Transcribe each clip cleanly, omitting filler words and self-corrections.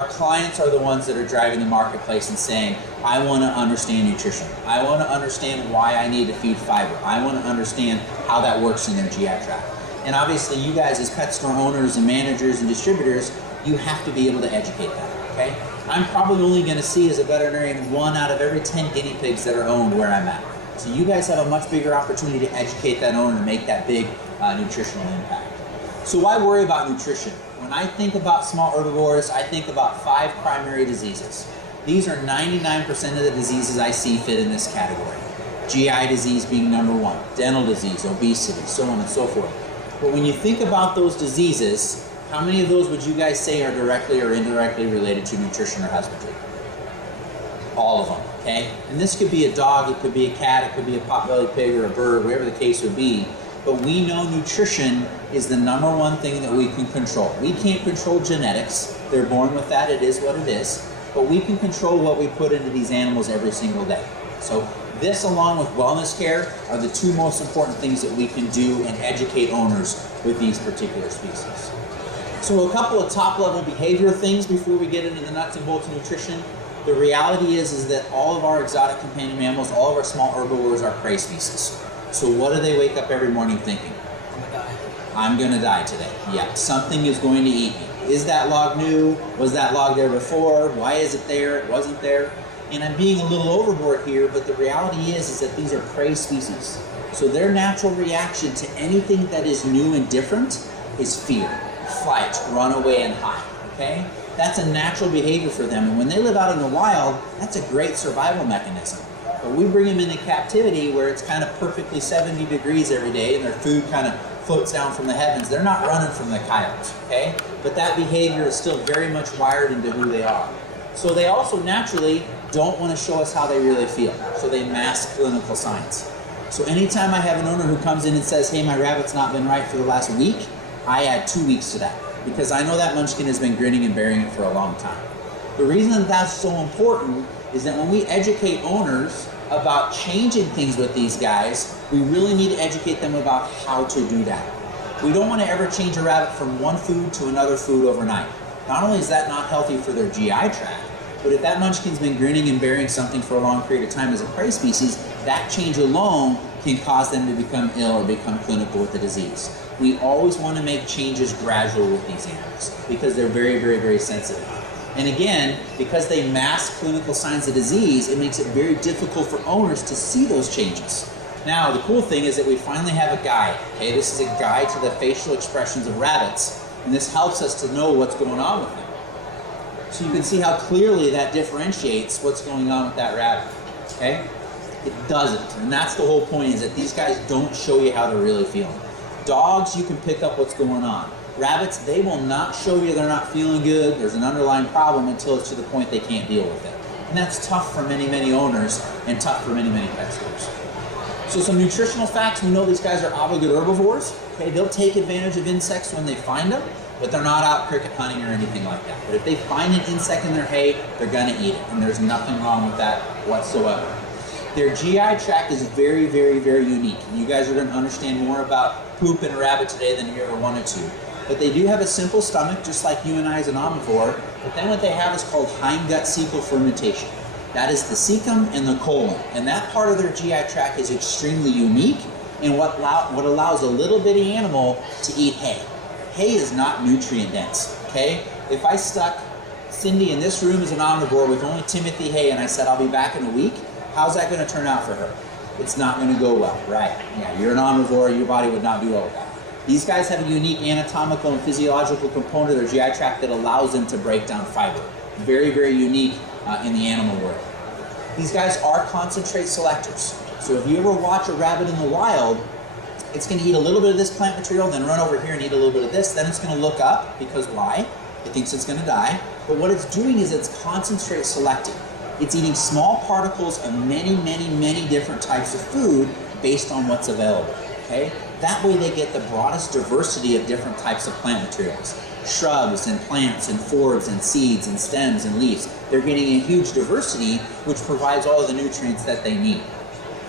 Our clients are the ones that are driving the marketplace and saying, I want to understand nutrition. I want to understand why I need to feed fiber. I want to understand how that works in their GI tract. And obviously you guys as pet store owners and managers and distributors, you have to be able to educate them, okay? I'm probably only going to see as a veterinarian 1 out of every 10 guinea pigs that are owned where I'm at. So you guys have a much bigger opportunity to educate that owner and make that big nutritional impact. So why worry about nutrition? When I think about small herbivores, I think about 5 primary diseases. These are 99% of the diseases I see fit in this category. GI disease being number 1, dental disease, obesity, so on and so forth. But when you think about those diseases, how many of those would you guys say are directly or indirectly related to nutrition or husbandry? All of them, okay? And this could be a dog, it could be a cat, it could be a potbelly pig or a bird, whatever the case would be. But we know nutrition is the number 1 thing that we can control. We can't control genetics. They're born with that, it is what it is. But we can control what we put into these animals every single day. So this, along with wellness care, are the 2 most important things that we can do and educate owners with these particular species. So a couple of top-level behavior things before we get into the nuts and bolts of nutrition. The reality is that all of our exotic companion mammals, all of our small herbivores are prey species. So what do they wake up every morning thinking? I'm gonna die. I'm gonna die today. Yeah, something is going to eat me. Is that log new? Was that log there before? Why is it there? It wasn't there. And I'm being a little overboard here, but the reality is that these are prey species. So their natural reaction to anything that is new and different is fear, flight, run away, and hide, okay? That's a natural behavior for them. And when they live out in the wild, that's a great survival mechanism. But we bring them into captivity where it's kind of perfectly 70 degrees every day and their food kind of floats down from the heavens. They're not running from the coyotes, okay? But that behavior is still very much wired into who they are. So they also naturally don't want to show us how they really feel. So they mask clinical signs. So anytime I have an owner who comes in and says, hey, my rabbit's not been right for the last week, I add 2 weeks to that because I know that munchkin has been grinning and bearing it for a long time. The reason that that's so important is that when we educate owners about changing things with these guys, we really need to educate them about how to do that. We don't want to ever change a rabbit from one food to another food overnight. Not only is that not healthy for their GI tract, but if that munchkin's been grinning and bearing something for a long period of time as a prey species, that change alone can cause them to become ill or become clinical with the disease. We always want to make changes gradual with these animals because they're very, very, very sensitive. And again, because they mask clinical signs of disease, it makes it very difficult for owners to see those changes. Now, the cool thing is that we finally have a guide. Okay, this is a guide to the facial expressions of rabbits, and this helps us to know what's going on with them. So you can see how clearly that differentiates what's going on with that rabbit. Okay, it doesn't, and that's the whole point, is that these guys don't show you how they're really feeling. Dogs, you can pick up what's going on. Rabbits, they will not show you they're not feeling good, there's an underlying problem until it's to the point they can't deal with it. And that's tough for many, many owners and tough for many, many pet stores. So some nutritional facts, we know these guys are obligate herbivores. Okay, they'll take advantage of insects when they find them, but they're not out cricket hunting or anything like that. But if they find an insect in their hay, they're gonna eat it, and there's nothing wrong with that whatsoever. Their GI tract is very, very, very unique. You guys are gonna understand more about poop in a rabbit today than you ever wanted to. But they do have a simple stomach, just like you and I as an omnivore, but then what they have is called hindgut cecal fermentation. That is the cecum and the colon, and that part of their GI tract is extremely unique and what allows a little bitty animal to eat hay. Hay is not nutrient dense, okay? If I stuck Cindy in this room as an omnivore with only Timothy hay and I said I'll be back in a week, how's that gonna turn out for her? It's not gonna go well, right? Yeah, you're an omnivore, your body would not do well with that. These guys have a unique anatomical and physiological component of their GI tract that allows them to break down fiber. Very, very unique in the animal world. These guys are concentrate selectors. So if you ever watch a rabbit in the wild, it's going to eat a little bit of this plant material, then run over here and eat a little bit of this, then it's going to look up, because why? It thinks it's going to die. But what it's doing is it's concentrate selecting. It's eating small particles of many, many, many different types of food based on what's available, okay? That way they get the broadest diversity of different types of plant materials. Shrubs and plants and forbs and seeds and stems and leaves. They're getting a huge diversity which provides all of the nutrients that they need.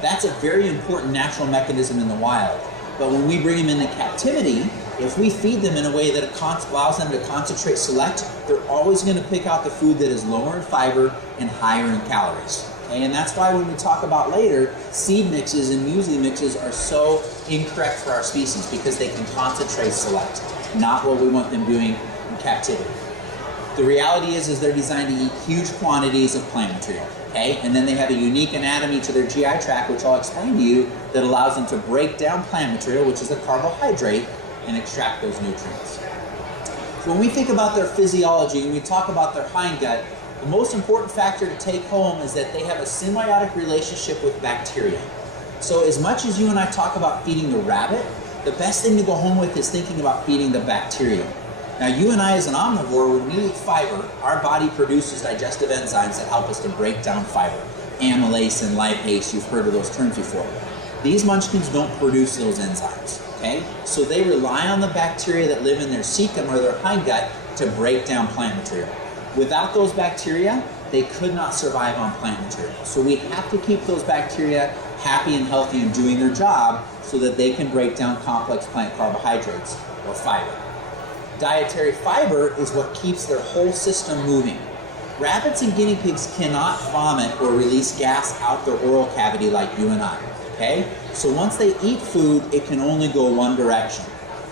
That's a very important natural mechanism in the wild. But when we bring them into captivity, If we feed them in a way that allows them to concentrate select, they're always going to pick out the food that is lower in fiber and higher in calories. Okay? And that's why when we talk about later, seed mixes and muesli mixes are so incorrect for our species, because they can concentrate select, not what we want them doing in captivity. The reality is they're designed to eat huge quantities of plant material, okay? And then they have a unique anatomy to their GI tract, which I'll explain to you, that allows them to break down plant material, which is a carbohydrate, and extract those nutrients. So when we think about their physiology and we talk about their hindgut, the most important factor to take home is that they have a symbiotic relationship with bacteria. So as much as you and I talk about feeding the rabbit, the best thing to go home with is thinking about feeding the bacteria. Now, you and I as an omnivore, when we eat fiber, our body produces digestive enzymes that help us to break down fiber. Amylase and lipase, you've heard of those terms before. These munchkins don't produce those enzymes, okay? So they rely on the bacteria that live in their cecum or their hindgut to break down plant material. Without those bacteria, they could not survive on plant material. So we have to keep those bacteria happy and healthy and doing their job so that they can break down complex plant carbohydrates or fiber. Dietary fiber is what keeps their whole system moving. Rabbits and guinea pigs cannot vomit or release gas out their oral cavity like you and I, okay? So once they eat food, it can only go one direction.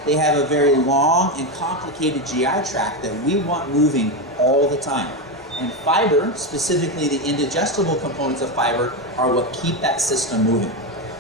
They have a very long and complicated GI tract that we want moving all the time. And fiber, specifically the indigestible components of fiber, are what keep that system moving.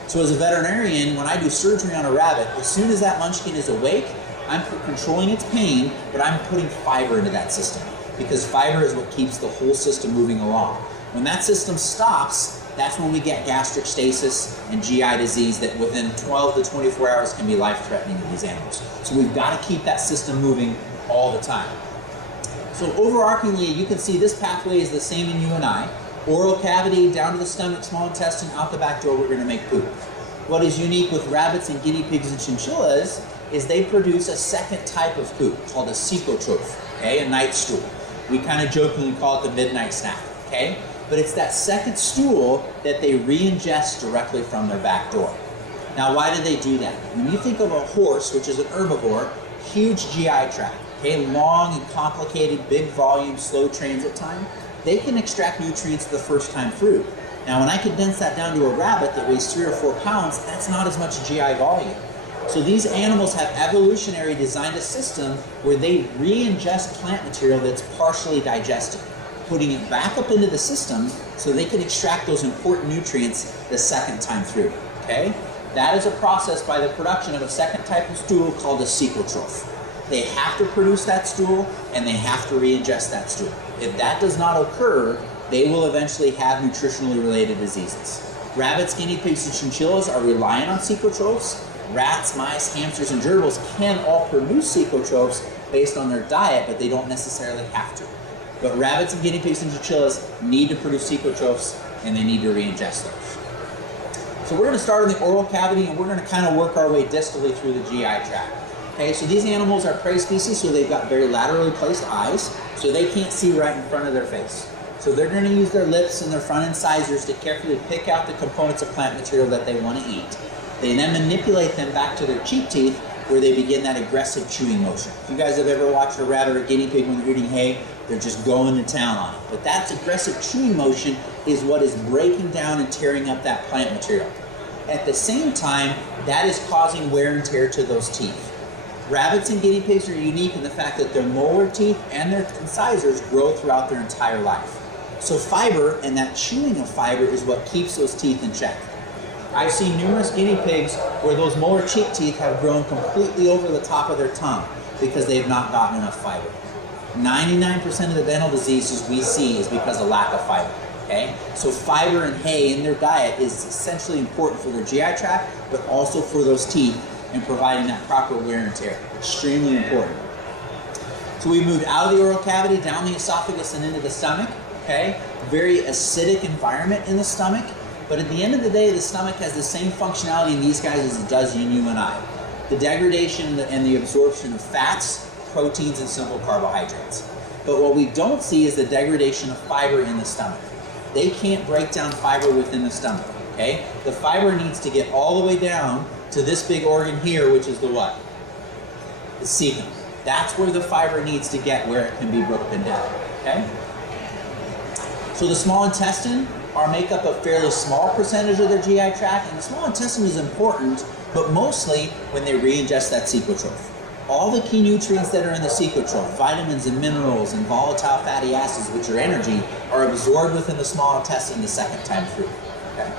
So as a veterinarian, when I do surgery on a rabbit, as soon as that munchkin is awake, I'm controlling its pain, but I'm putting fiber into that system, because fiber is what keeps the whole system moving along. When that system stops, that's when we get gastric stasis and GI disease that within 12 to 24 hours can be life-threatening to these animals. So we've got to keep that system moving all the time. So overarchingly, you can see this pathway is the same in you and I. Oral cavity, down to the stomach, small intestine, out the back door, we're going to make poop. What is unique with rabbits and guinea pigs and chinchillas is they produce a second type of poop called a cecotrophy, okay, a night stool. We kind of jokingly call it the midnight snack, okay? But it's that second stool that they re-ingest directly from their back door. Now, why do they do that? When you think of a horse, which is an herbivore, huge GI tract, okay, long and complicated, big volume, slow transit time, they can extract nutrients the first time through. Now, when I condense that down to a rabbit that weighs 3 or 4 pounds, that's not as much GI volume. So these animals have evolutionary designed a system where they re-ingest plant material that's partially digested, putting it back up into the system so they can extract those important nutrients the second time through, okay? That is a process by the production of a second type of stool called a cecotrophy. They have to produce that stool and they have to re-ingest that stool. If that does not occur, they will eventually have nutritionally related diseases. Rabbits, guinea pigs, and chinchillas are reliant on cecotrophs. Rats, mice, hamsters, and gerbils can all produce cecotrophs based on their diet, but they don't necessarily have to. But rabbits and guinea pigs and chinchillas need to produce cecotrophs, and they need to re-ingest those. So we're going to start in the oral cavity, and we're going to kind of work our way distally through the GI tract. Okay, so these animals are prey species, so they've got very laterally placed eyes, so they can't see right in front of their face. So they're going to use their lips and their front incisors to carefully pick out the components of plant material that they want to eat. They then manipulate them back to their cheek teeth, where they begin that aggressive chewing motion. If you guys have ever watched a rabbit or a guinea pig when they're eating hay, they're just going to town on it. But that aggressive chewing motion is what is breaking down and tearing up that plant material. At the same time, that is causing wear and tear to those teeth. Rabbits and guinea pigs are unique in the fact that their molar teeth and their incisors grow throughout their entire life. So fiber and that chewing of fiber is what keeps those teeth in check. I've seen numerous guinea pigs where those molar cheek teeth have grown completely over the top of their tongue because they have not gotten enough fiber. 99% of the dental diseases we see is because of lack of fiber. Okay? So fiber and hay in their diet is essentially important for their GI tract, but also for those teeth and providing that proper wear and tear. Extremely important. So we moved out of the oral cavity, down the esophagus and into the stomach. Okay? Very acidic environment in the stomach. But at the end of the day, the stomach has the same functionality in these guys as it does in you and I. The degradation and the absorption of fats, proteins, and simple carbohydrates. But what we don't see is the degradation of fiber in the stomach. They can't break down fiber within the stomach, okay? The fiber needs to get all the way down to this big organ here, which is the what? the cecum. That's where the fiber needs to get where it can be broken down, okay? So the small intestine make up a fairly small percentage of their GI tract, and the small intestine is important, but mostly when they re-ingest that cecotroph. All the key nutrients that are in the cecotroph, vitamins and minerals and volatile fatty acids, which are energy, are absorbed within the small intestine the second time through. Okay?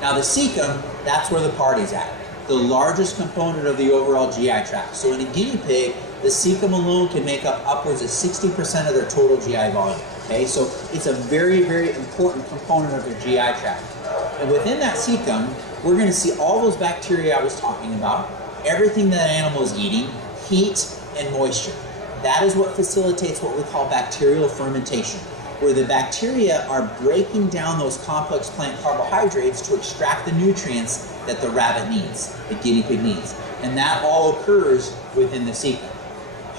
Now the cecum, that's where the party's at. The largest component of the overall GI tract. So in a guinea pig, the cecum alone can make up upwards of 60% of their total GI volume. Okay, so it's a very, very important component of their GI tract. And within that cecum, we're going to see all those bacteria I was talking about, everything that animal is eating, heat and moisture. That is what facilitates what we call bacterial fermentation, where the bacteria are breaking down those complex plant carbohydrates to extract the nutrients that the rabbit needs, the guinea pig needs. And that all occurs within the cecum.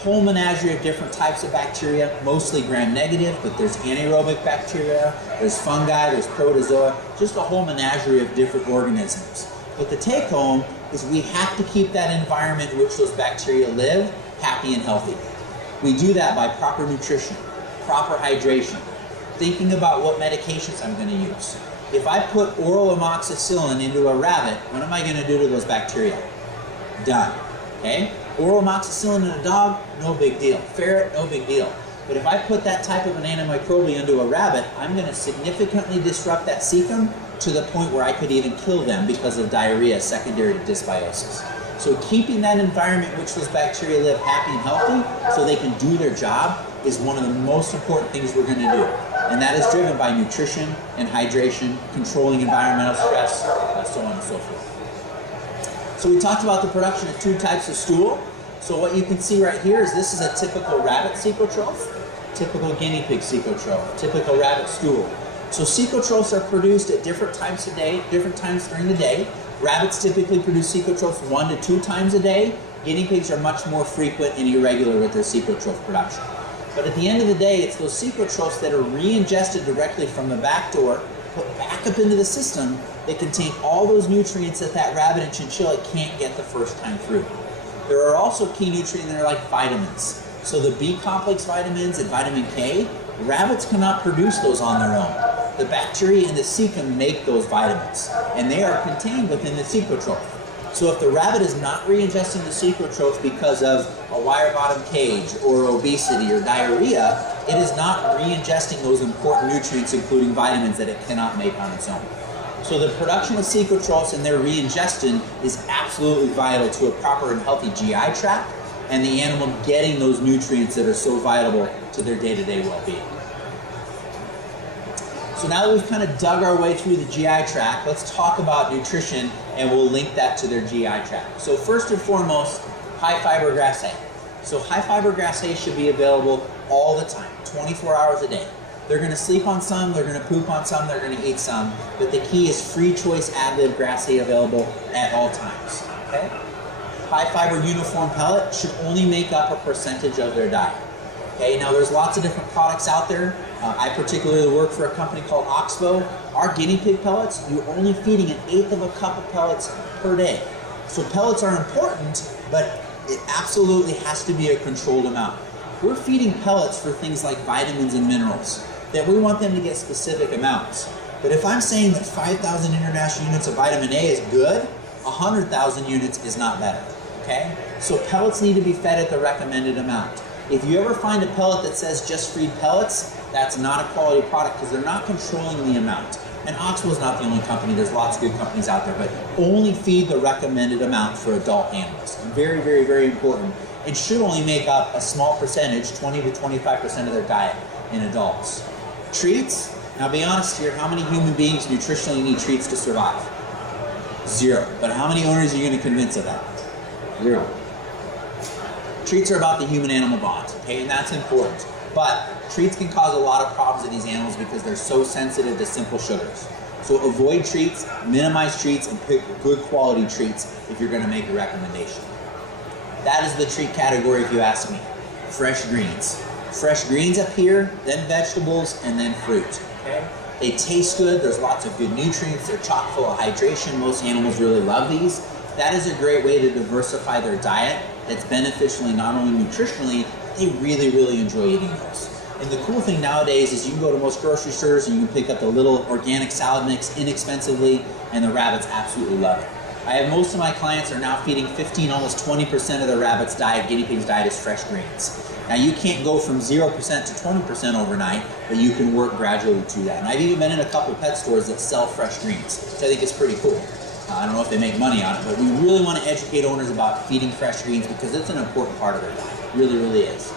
Whole menagerie of different types of bacteria, mostly gram-negative, but there's anaerobic bacteria, there's fungi, there's protozoa, just a whole menagerie of different organisms. But the take-home is we have to keep that environment in which those bacteria live happy and healthy. We do that by proper nutrition, proper hydration, thinking about what medications I'm going to use. If I put oral amoxicillin into a rabbit, what am I going to do to those bacteria? Done. Okay? Oral amoxicillin in a dog, no big deal. Ferret, no big deal. But if I put that type of an antimicrobial into a rabbit, I'm going to significantly disrupt that cecum to the point where I could even kill them because of diarrhea secondary to dysbiosis. So keeping that environment in which those bacteria live happy and healthy so they can do their job is one of the most important things we're going to do. And that is driven by nutrition and hydration, controlling environmental stress, so on and so forth. So we talked about the production of two types of stool. So what you can see right here is this is a typical rabbit cecotroph, typical guinea pig cecotroph, typical rabbit stool. So cecotrophs are produced at different times a day, different times during the day. Rabbits typically produce cecotrophs 1 to 2 times a day. Guinea pigs are much more frequent and irregular with their cecotroph production. But at the end of the day, it's those cecotrophs that are re-ingested directly from the back door, put back up into the system, that contain all those nutrients that that rabbit and chinchilla can't get the first time through. There are also key nutrients that are like vitamins. So the B complex vitamins and vitamin K, rabbits cannot produce those on their own. The bacteria in the cecum make those vitamins, and they are contained within the cecotroph. So if the rabbit is not re-ingesting the cecotroph because of a wire bottom cage or obesity or diarrhea, it is not re-ingesting those important nutrients, including vitamins, that it cannot make on its own. So the production of cecotrophs and their re-ingestion is absolutely vital to a proper and healthy GI tract and the animal getting those nutrients that are so vital to their day-to-day well-being. So now that we've kind of dug our way through the GI tract, let's talk about nutrition and we'll link that to their GI tract. So first and foremost, high fiber grass hay. So high fiber grass hay should be available all the time, 24 hours a day. They're going to sleep on some, they're going to poop on some, they're going to eat some, but the key is free choice ad-lib grass hay available at all times. Okay? High fiber uniform pellet should only make up a percentage of their diet. Okay, now there's lots of different products out there. I particularly work for a company called Oxbow. Our guinea pig pellets, you're only feeding 1/8 of a cup of pellets per day. So pellets are important, but it absolutely has to be a controlled amount. We're feeding pellets for things like vitamins and minerals, that we want them to get specific amounts. But if I'm saying that 5,000 international units of vitamin A is good, 100,000 units is not better, okay? So pellets need to be fed at the recommended amount. If you ever find a pellet that says just feed pellets, that's not a quality product because they're not controlling the amount. And Oxbow's not the only company, there's lots of good companies out there, but only feed the recommended amount for adult animals. Very, very, very important. It should only make up a small percentage, 20 to 25% of their diet in adults. Treats, now be honest here, how many human beings nutritionally need treats to survive? 0. But how many owners are you going to convince of that? 0. Treats are about the human-animal bond, okay, and that's important. But treats can cause a lot of problems in these animals because they're so sensitive to simple sugars. So avoid treats, minimize treats, and pick good quality treats if you're going to make a recommendation. That is the treat category if you ask me. Fresh greens. Fresh greens up here, then vegetables, and then fruit. Okay? They taste good, there's lots of good nutrients, they're chock full of hydration, most animals really love these. that is a great way to diversify their diet that's beneficially, not only nutritionally, they really, really enjoy eating those. And the cool thing nowadays is you can go to most grocery stores and you can pick up the little organic salad mix inexpensively, and the rabbits absolutely love it. I have most of my clients are now feeding 15, almost 20% of their rabbits' diet, guinea pigs' diet is fresh greens. Now you can't go from 0% to 20% overnight, but you can work gradually to that. And I've even been in a couple pet stores that sell fresh greens, which I think is pretty cool. I don't know if they make money on it, but we really want to educate owners about feeding fresh greens because it's an important part of their diet. It really, really is.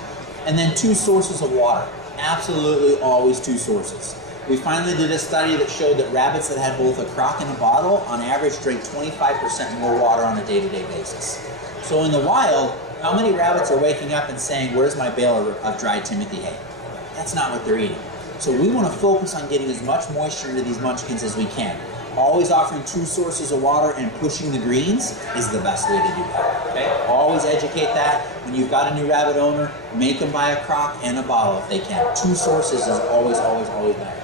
And then 2 sources of water. Absolutely always 2 sources. We finally did a study that showed that rabbits that had both a crock and a bottle on average drank 25% more water on a day-to-day basis. So in the wild, how many rabbits are waking up and saying, where's my bale of dried Timothy hay? That's not what they're eating. So we want to focus on getting as much moisture into these munchkins as we can. Always offering 2 sources of water and pushing the greens is the best way to do that. Okay? Always educate that. When you've got a new rabbit owner, make them buy a crock and a bottle if they can. 2 sources is always, always, always better.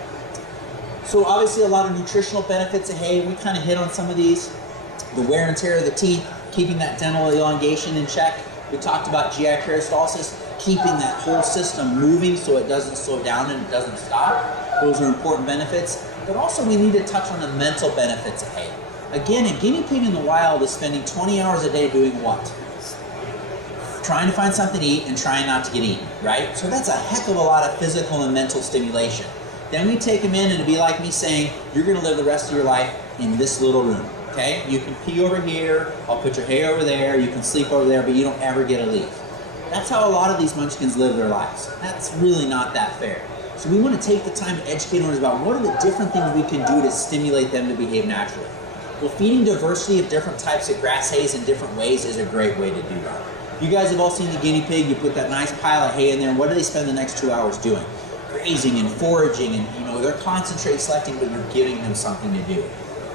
So obviously a lot of nutritional benefits of hay. We kind of hit on some of these. The wear and tear of the teeth, keeping that dental elongation in check. We talked about GI peristalsis, keeping that whole system moving so it doesn't slow down and it doesn't stop. Those are important benefits. But also we need to touch on the mental benefits of hay. Again, a guinea pig in the wild is spending 20 hours a day doing what? Trying to find something to eat and trying not to get eaten, right? So that's a heck of a lot of physical and mental stimulation. Then we take them in and it'd be like me saying, you're gonna live the rest of your life in this little room, okay? You can pee over here, I'll put your hay over there, you can sleep over there, but you don't ever get to leave. That's how a lot of these munchkins live their lives. That's really not that fair. So we want to take the time to educate owners about what are the different things we can do to stimulate them to behave naturally. Well, feeding diversity of different types of grass hays in different ways is a great way to do that. You guys have all seen the guinea pig, you put that nice pile of hay in there, and what do they spend the next 2 hours doing? Grazing and foraging, and they're concentrate selecting, but you're giving them something to do.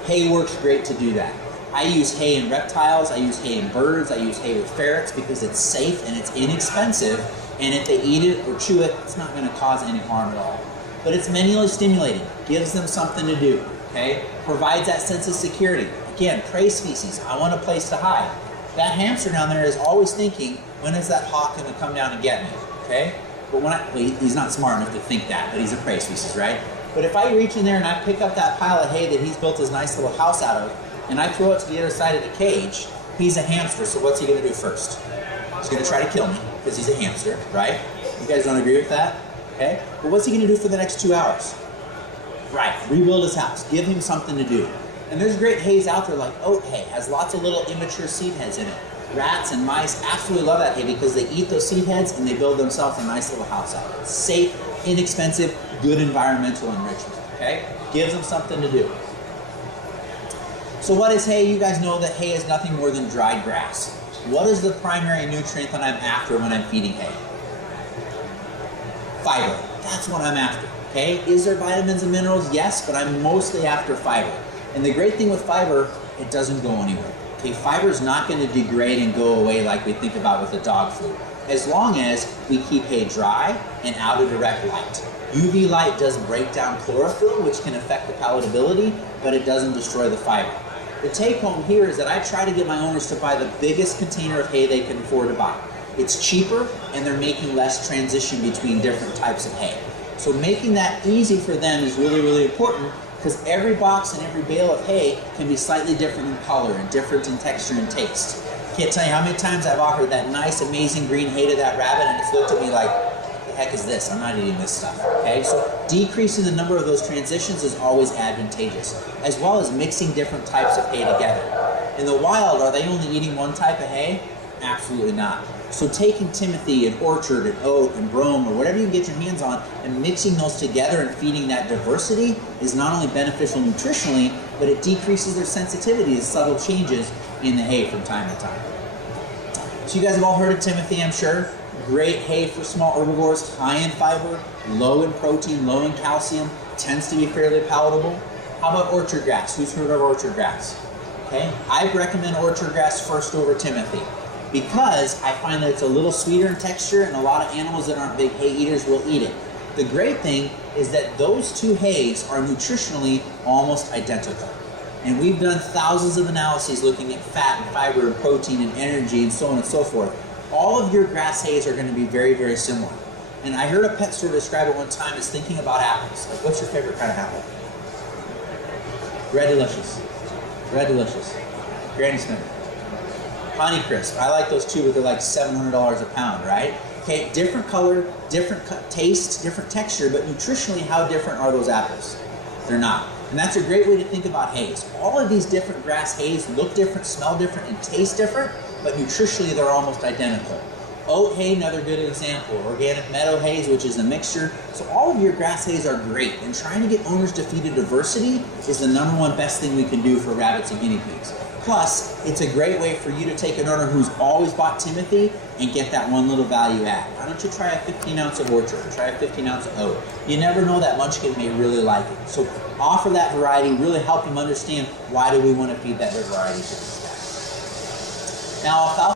Hay works great to do that. I use hay in reptiles, I use hay in birds, I use hay with ferrets because it's safe and it's inexpensive, and if they eat it or chew it, it's not going to cause any harm at all. But it's manually stimulating, gives them something to do, okay? Provides that sense of security. Again, prey species, I want a place to hide. That hamster down there is always thinking, when is that hawk going to come down and get me, okay? But he's not smart enough to think that, but he's a prey species, right? But if I reach in there and I pick up that pile of hay that he's built his nice little house out of, and I throw it to the other side of the cage, he's a hamster, so what's he going to do first? He's going to try to kill me, because he's a hamster, right? You guys don't agree with that? Okay? But what's he going to do for the next 2 hours? Right, rebuild his house, give him something to do. And there's great hays out there like oat hay, has lots of little immature seed heads in it. Rats and mice absolutely love that hay because they eat those seed heads and they build themselves a nice little house out of it. Safe, inexpensive, good environmental enrichment, okay? Gives them something to do. So what is hay? You guys know that hay is nothing more than dried grass. What is the primary nutrient that I'm after when I'm feeding hay? Fiber. That's what I'm after, okay? Is there vitamins and minerals? Yes, but I'm mostly after fiber. And the great thing with fiber, it doesn't go anywhere. Okay, fiber is not going to degrade and go away like we think about with the dog food, as long as we keep hay dry and out of direct light. UV light does break down chlorophyll, which can affect the palatability, but it doesn't destroy the fiber. The take home here is that I try to get my owners to buy the biggest container of hay they can afford to buy. It's cheaper and they're making less transition between different types of hay. So making that easy for them is really, really important because every box and every bale of hay can be slightly different in color and different in texture and taste. Can't tell you how many times I've offered that nice, amazing green hay to that rabbit and it's looked at me like, what the heck is this? I'm not eating this stuff, okay? So decreasing the number of those transitions is always advantageous, as well as mixing different types of hay together. In the wild, are they only eating one type of hay? Absolutely not. So taking Timothy and orchard and oat and brome or whatever you can get your hands on and mixing those together and feeding that diversity is not only beneficial nutritionally, but it decreases their sensitivity to subtle changes in the hay from time to time. So you guys have all heard of Timothy, I'm sure. Great hay for small herbivores, high in fiber, low in protein, low in calcium, tends to be fairly palatable. How about orchard grass? Who's heard of orchard grass? Okay, I recommend orchard grass first over Timothy, because I find that it's a little sweeter in texture and a lot of animals that aren't big hay eaters will eat it. The great thing is that those two hays are nutritionally almost identical. And we've done thousands of analyses looking at fat and fiber and protein and energy and so on and so forth. All of your grass hays are going to be very, very similar. And I heard a pet store describe it one time as thinking about apples. Like, what's your favorite kind of apple? Red Delicious. Red Delicious. Granny Smith. Honey Crisp. I like those too, but they're like $700 a pound, right? Okay, different color, different taste, different texture, but nutritionally, how different are those apples? They're not. And that's a great way to think about hays. All of these different grass hays look different, smell different, and taste different, but nutritionally, they're almost identical. Oat hay, another good example. Organic meadow hays, which is a mixture. So all of your grass hays are great, and trying to get owners to feed a diversity is the #1 best thing we can do for rabbits and guinea pigs. Plus, it's a great way for you to take an owner who's always bought Timothy and get that one little value add. Why don't you try a 15 ounce of orchard, or try a 15 ounce of oat? You never know, that munchkin may really like it. So offer that variety, really help them understand why do we want to feed that variety to these guys. Now, alfalfa